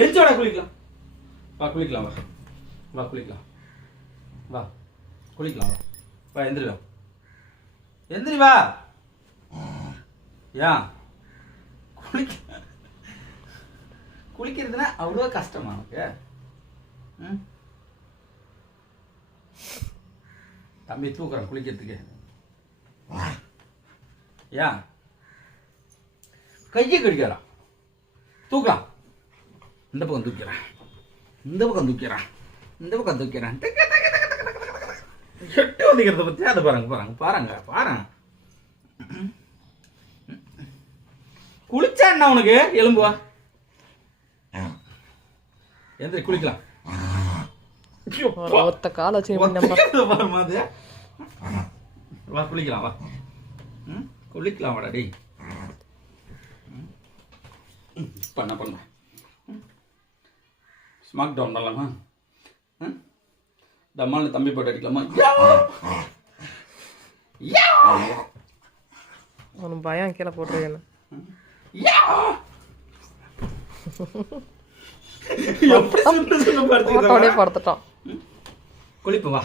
எழுச்சோடா குளிக்கலாம். வா குளிக்கலாம். வா வா குளிக்கலாம். வா குளிக்கலாம். வா வா எந்திரி. வா எந்திரி. வா ஏன் குளிக்கிறதுனா அவ்வளோ கஷ்டமா உனக்கு? தம்பி தூக்குறான் குளிக்கிறதுக்கு. ஏன் கையை கடிக்கிறான்? தூக்கலாம். இந்த பக்கம் தூக்கிறான், இந்த பக்கம் தூக்கிறான், இந்த பக்கம் தூக்கிறான். எட்டு வந்துக்கிறத பற்றி அதை பாருங்க பாருங்க பாருங்க பாருங்க. குளிச்சா என்ன உனக்கு? எலும்புவா எந்திரி குளிக்கலாம். ஒத்த கால வா குளிக்கலாம். வா குளிக்கலாம். வாடா டேய். பண்ண ஸ்மாக் டவுன் பண்ணலாமா? டம்மால் தம்பி போட்டு அடிக்கலாமா? அவனுக்கு பயம் கீழே போட்டுருக்கேன்னு படுத்துட்டான். குளிப்பு வா.